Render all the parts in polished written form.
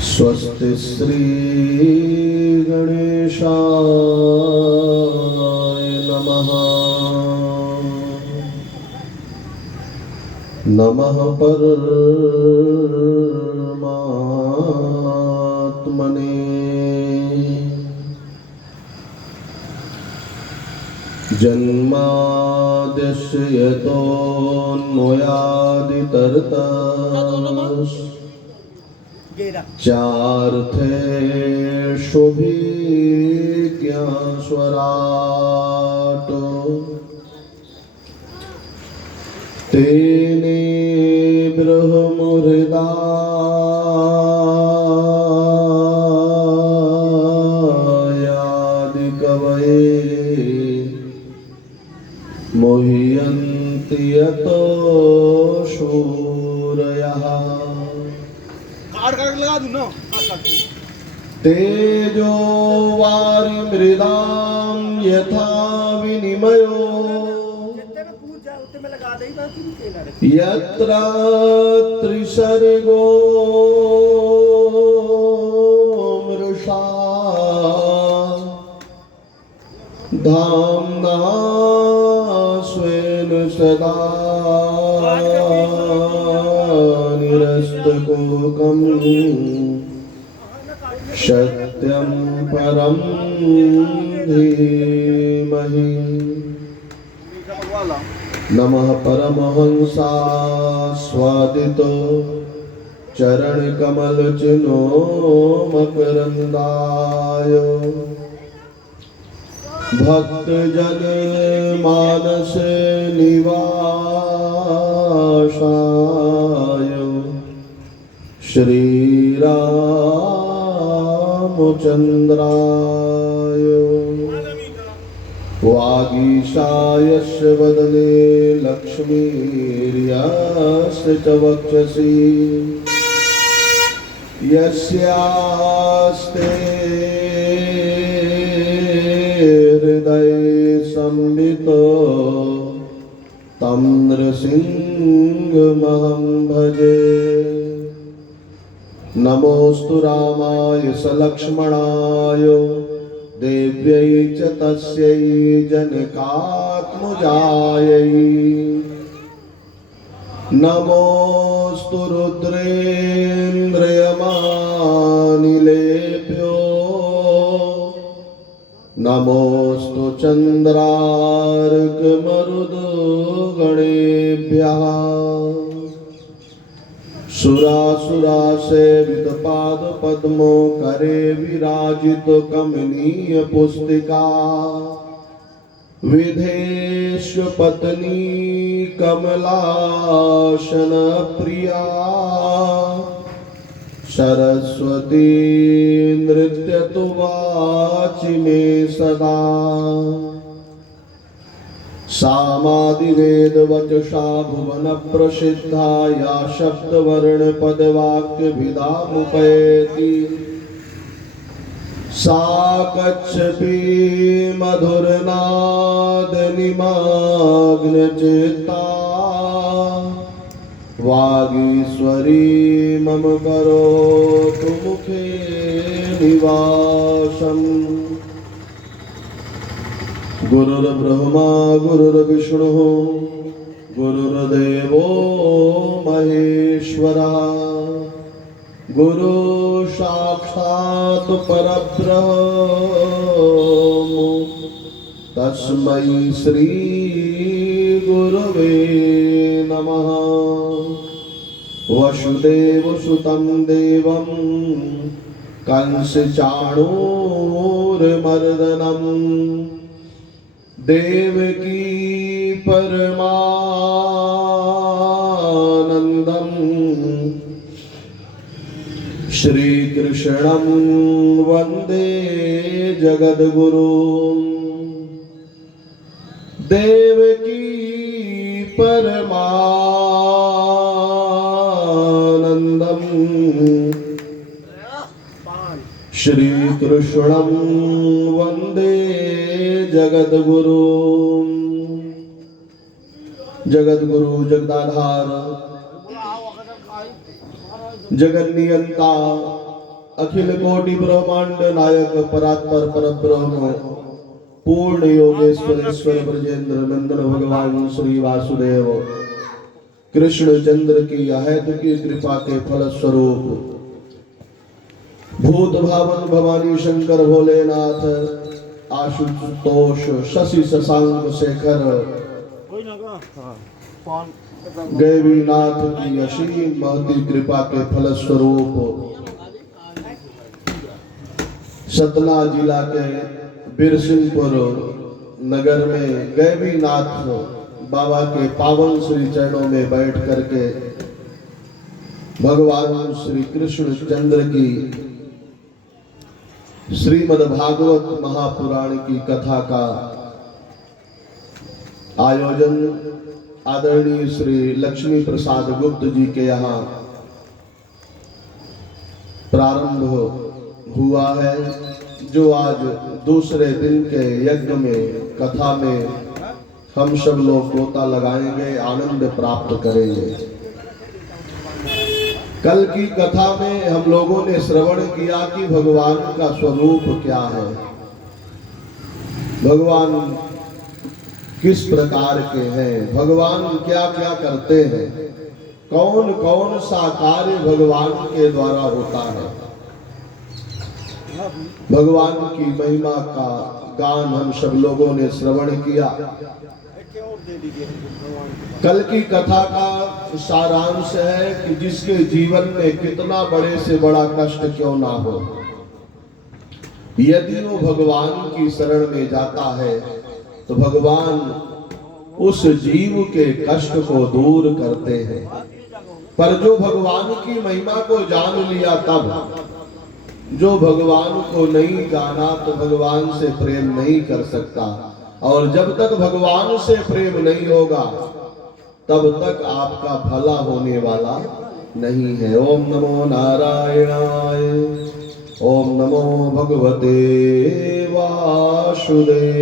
स्वस्ति श्री गणेशाय नमः। नमः परमात्मने। जन्माद्यस्य यतोऽन्वयादितरतश्चार्थेष्वभिज्ञस्वराट् तेने ब्रह्महृदायादिकवये मुह्यन्ति यतो शूरयः। तेजो वारिमृदां यथा विनिमयो यत्र त्रिसर्गो मृषा धाम्ना स्वेन सदा निरस्तकुहकम् सत्यं परं धीमहि। नमः परमहंसास्वादितो चरणकमलचिनो मकरन्दाय भक्तजनमानस निवासाय श्रीरामचन्द्राय वागीशायस्य वदने लक्ष्मीर्यस्य च वक्षसि यस्यास्ते हृदये संवितो तं नृसिंहमहं भजे। नमोऽस्तु रामाय सलक्ष्मणाय देव्यै च तस्यै जनकात्मजायै। नमोऽस्तु रुद्रेन्द्रयमानिलेभ्यो नमोऽस्तु चन्द्रार्कमरुद्गणेभ्यः। सुरासुरासेवितपादपद्मो करे विराजितो कमनीय पुस्तिका विधेष्वपत्नी कमलासन प्रिया सरस्वती नृत्यतु वाचि मे सदा। सामादिवेदवचसा भुवन प्रसिद्धा या शब्दवर्णपदवाक्यभिधामुपैति सा कच्छपि मधुरनादनिमग्नचित्ता वागीश्वरी मम करोतु मुखे निवासम्। गुरुर्ब्रह्मा गुरुर्विष्णुः गुरुर्देवो महेश्वरः गुरु साक्षात् परब्रह्म तस्मै श्री गुरवे नमः। वसुदेवसुतं देवं कंसचाणूरमर्दनं देवकी परमानन्दं श्रीकृष्णं वन्दे जगद्गुरुं। देवकी परमानन्दं श्रीकृष्णं वन्दे जगद्गुरुं। जगद्गुरु जगदाधार जगन्नियंता अखिल कोटि ब्रह्मांड नायक परात्पर परब्रह्म पूर्ण योगेश्वरेश्वर ब्रजेंद्र नंदन भगवान श्री वासुदेव कृष्ण चंद्र की अहेतु की कृपा के फल स्वरूप भूत भावन भवानी शंकर भोलेनाथ आशुतोष शशि शशांक शेखर गैवीनाथ की असीम महती कृपा के फल स्वरूप सतना जिला के बिरसिंहपुर नगर में गैवीनाथ बाबा के पावन श्री चरणों में बैठ करके भगवान श्री कृष्ण चंद्र की श्रीमद् भागवत महापुराण की कथा का आयोजन आदरणीय श्री लक्ष्मी प्रसाद गुप्त जी के यहाँ प्रारंभ हुआ है, जो आज दूसरे दिन के यज्ञ में कथा में हम सब लोग गोता लगाएंगे, आनंद प्राप्त करेंगे। कल की कथा में हम लोगों ने श्रवण किया कि भगवान का स्वरूप क्या है, भगवान किस प्रकार के हैं, भगवान क्या क्या करते हैं, कौन कौन सा कार्य भगवान के द्वारा होता है। भगवान की महिमा का गान हम सब लोगों ने श्रवण किया। कल की कथा का सारांश है कि जिसके जीवन में कितना बड़े से बड़ा कष्ट क्यों ना हो, यदि वो भगवान की शरण में जाता है तो भगवान उस जीव के कष्ट को दूर करते हैं। पर जो भगवान की महिमा को जान लिया, तब जो भगवान को नहीं जाना तो भगवान से प्रेम नहीं कर सकता, और जब तक भगवान से प्रेम नहीं होगा तब तक आपका भला होने वाला नहीं है। ओम नमो नारायणाय, ओम नमो भगवते वासुदेवाय।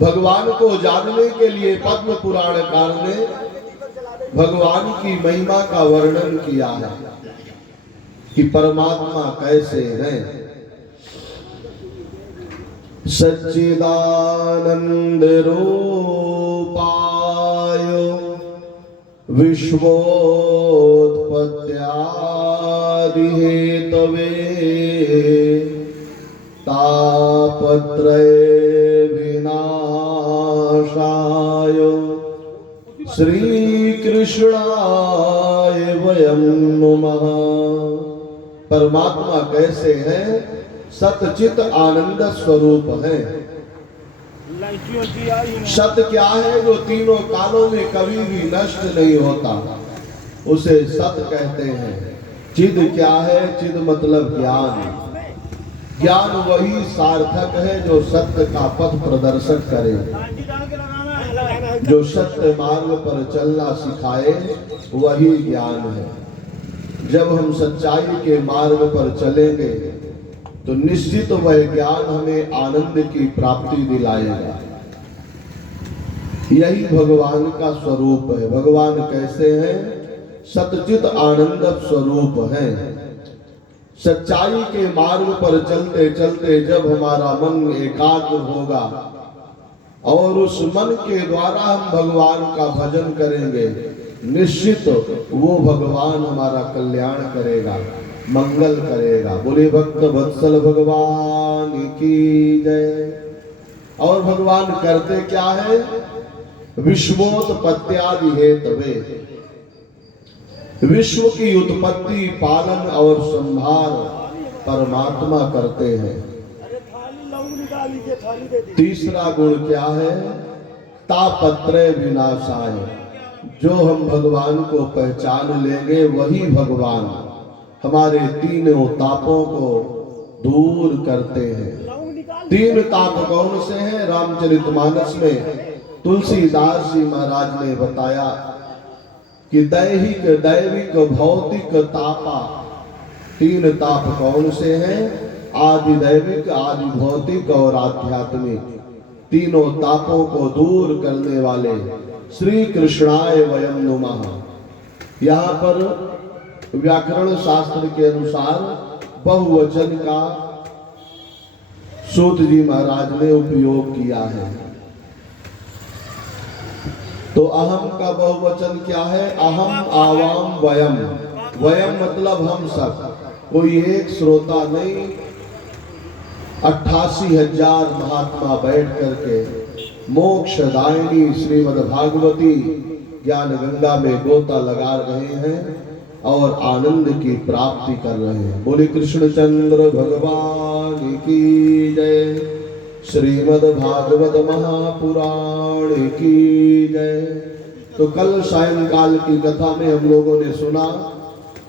भगवान को जानने के लिए पद्म पुराणकार ने भगवान की महिमा का वर्णन किया है कि परमात्मा कैसे हैं। सच्चिदानंद रूपाय विश्वोत्पत्त्यादि हेतवे तापत्रय विनाशाय श्री कृष्णाय वयं नमः। परमात्मा कैसे हैं? सतचित आनंद स्वरूप है। सत क्या है? जो तीनों कालों में कभी भी नष्ट नहीं होता, उसे सत कहते हैं। चिद क्या है? चिद मतलब ज्ञान। ज्ञान वही सार्थक है जो सत्य का पथ प्रदर्शक करे, जो सत्य मार्ग पर चलना सिखाए, वही ज्ञान है। जब हम सच्चाई के मार्ग पर चलेंगे तो निश्चित वह ज्ञान हमें आनंद की प्राप्ति दिलाएगा। यही भगवान का स्वरूप है। भगवान कैसे हैं? सतचित आनंद स्वरूप हैं। सच्चाई के मार्ग पर चलते चलते जब हमारा मन एकाग्र होगा और उस मन के द्वारा हम भगवान का भजन करेंगे, निश्चित वो भगवान हमारा कल्याण करेगा, मंगल करेगा। बोले भक्त वत्सल भगवान की जय। और भगवान करते क्या है? विश्वोत्पत्त्यादि हेतवे, विश्व की उत्पत्ति, पालन और संहार परमात्मा करते हैं। तीसरा गुण क्या है? तापत्रय विनाशाय। जो हम भगवान को पहचान लेंगे वही भगवान हमारे तीनों तापों को दूर करते हैं। तीन ताप कौन से हैं? रामचरितमानस में तुलसीदास जी महाराज ने बताया कि दैहिक, दैविक, भौतिक तापा। तीन ताप कौन से हैं? आदि दैविक, आदि भौतिक और आध्यात्मिक। तीनों तापों को दूर करने वाले श्री कृष्णाय वयं नमः। यहाँ पर व्याकरण शास्त्र के अनुसार बहुवचन का सूत जी महाराज ने उपयोग किया है। तो अहम का बहुवचन क्या है? अहम, आवाम, वयम। वयम मतलब हम सब, कोई एक श्रोता नहीं, 88,000 महात्मा बैठ करके मोक्षदायिनी श्रीमद् भागवती ज्ञान गंगा में गोता लगा रहे हैं और आनंद की प्राप्ति कर रहे हैं। बोले कृष्णचंद्र भगवान की जय, श्रीमद् भागवत महापुराण की जय। तो कल सायंकाल की कथा में हम लोगों ने सुना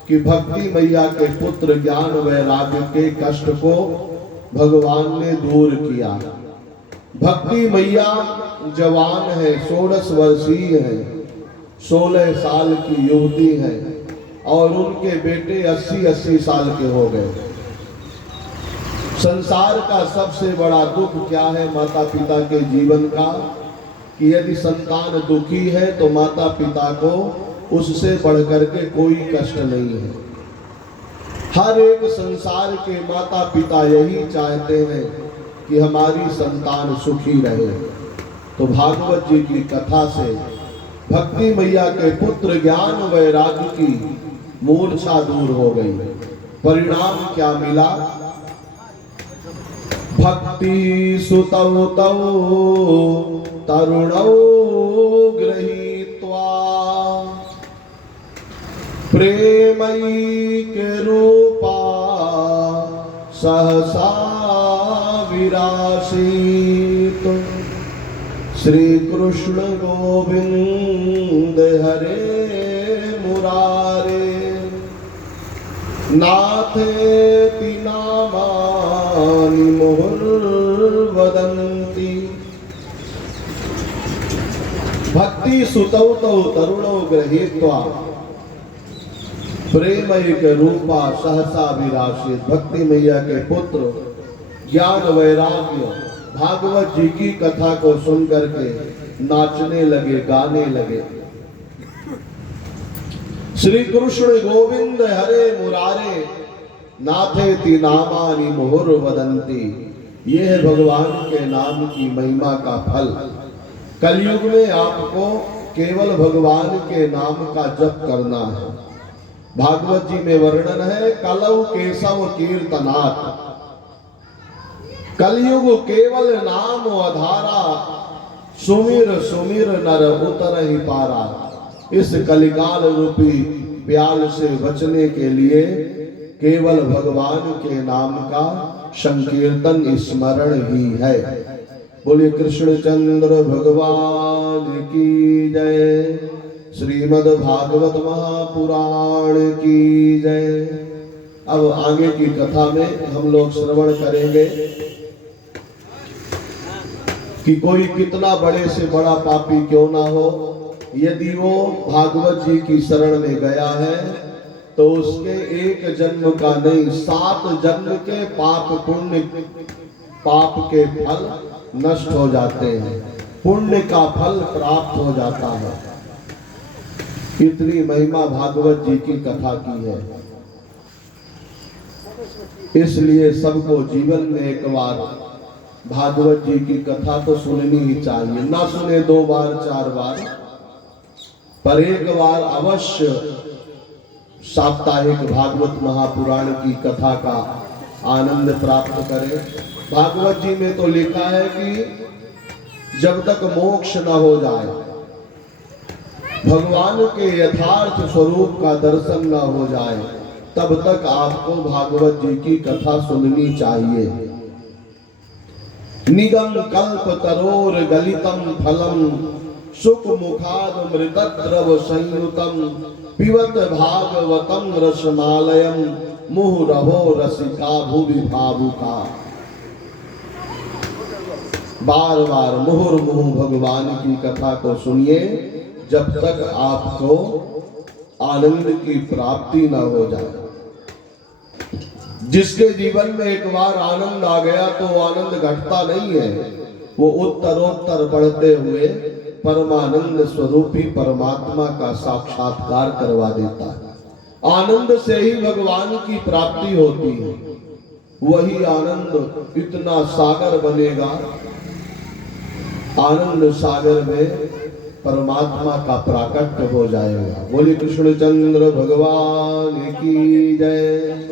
कि भक्ति मैया के पुत्र ज्ञान वैराग्य के कष्ट को भगवान ने दूर किया। भक्ति मैया जवान है, 16 वर्षीय है, 16 साल की युवती है और उनके बेटे 80-80 साल के हो गए। संसार का सबसे बड़ा दुख क्या है माता पिता के जीवन का? कि यदि संतान दुखी है तो माता पिता को उससे बढ़कर के कोई कष्ट नहीं है। हर एक संसार के माता पिता यही चाहते हैं कि हमारी संतान सुखी रहे। तो भागवत जी की कथा से भक्ति मैया के पुत्र ज्ञान वैराग्य की मूर्छा दूर हो गई। परिणाम क्या मिला? भक्ति सुतौ तौ तरुणौ गृहीत्वा प्रेमैक रूपा सहसा विरासीत। श्री कृष्ण गोविंद हरे मुरारे नाथेति नामानि मुहुर्वदन्ति। भक्ति सुतौ तौ तरुणौ गृहीत्वा प्रेमैक रूपा सहसा विरासित। भक्ति मैया के पुत्र ज्ञान वैराग्य भागवत जी की कथा को सुन करके नाचने लगे, गाने लगे। श्री कृष्ण गोविंद हरे मुरारे नाथेति नामानि मुहुर्वदन्ति। ये है भगवान के नाम की महिमा का फल। कलयुग में आपको केवल भगवान के नाम का जप करना है। भागवत जी में वर्णन है कलौ केशव कीर्तनात्। कलयुग केवल नाम आधारा, सुमिर सुमिर नर उतर ही पारा। इस कलिकाल रूपी प्याल से बचने के लिए केवल भगवान के नाम का संकीर्तन स्मरण ही है। बोलिए कृष्णचंद्र भगवान की जय, श्रीमद् भागवत महापुराण की जय। अब आगे की कथा में हम लोग श्रवण करेंगे कि कोई कितना बड़े से बड़ा पापी क्यों ना हो, यदि वो भागवत जी की शरण में गया है तो उसके एक जन्म का नहीं 7 जन्म के पाप के फल नष्ट हो जाते हैं, पुण्य का फल प्राप्त हो जाता है। इतनी महिमा भागवत जी की कथा की है। इसलिए सबको जीवन में एक बार भागवत जी की कथा तो सुननी ही चाहिए। ना सुने 2 बार 4 बार, पर एक बार अवश्य साप्ताहिक भागवत महापुराण की कथा का आनंद प्राप्त करें। भागवत जी में तो लिखा है कि जब तक मोक्ष न हो जाए, भगवान के यथार्थ स्वरूप का दर्शन न हो जाए, तब तक आपको भागवत जी की कथा सुननी चाहिए। निगम कल्प तरोर गलितम फलम सुख मुखाद मृतद्रव संयुतम पिबत भागवतम रसमालयम मुहुरहो रसिका भुवि भावुका। बार बार मुहुर्मुहु भगवान की कथा को सुनिए जब तक आपको आनंद की प्राप्ति न हो जाए। जिसके जीवन में एक बार आनंद आ गया तो आनंद घटता नहीं है, वो उत्तरोत्तर बढ़ते हुए परमानंद स्वरूपी परमात्मा का साक्षात्कार करवा देता है। आनंद से ही भगवान की प्राप्ति होती है। वही आनंद इतना सागर बनेगा, आनंद सागर में परमात्मा का प्राकट्य हो जाएगा। बोले कृष्णचंद्र भगवान की जय।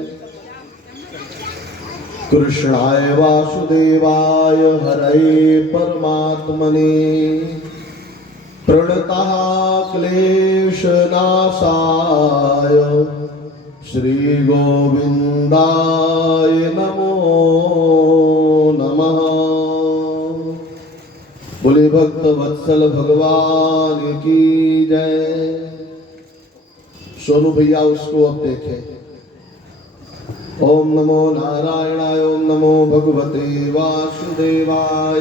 कृष्णाय वासुदेवाय हरये परमात्मने प्रणतः क्लेशनाशाय श्री गोविंदाय नमो नमः। बोले भक्त वत्सल भगवान की जय। सोनू भैया उसको अब देखें। ओम नमो नारायणाय, ओम नमो भगवते वासुदेवाय।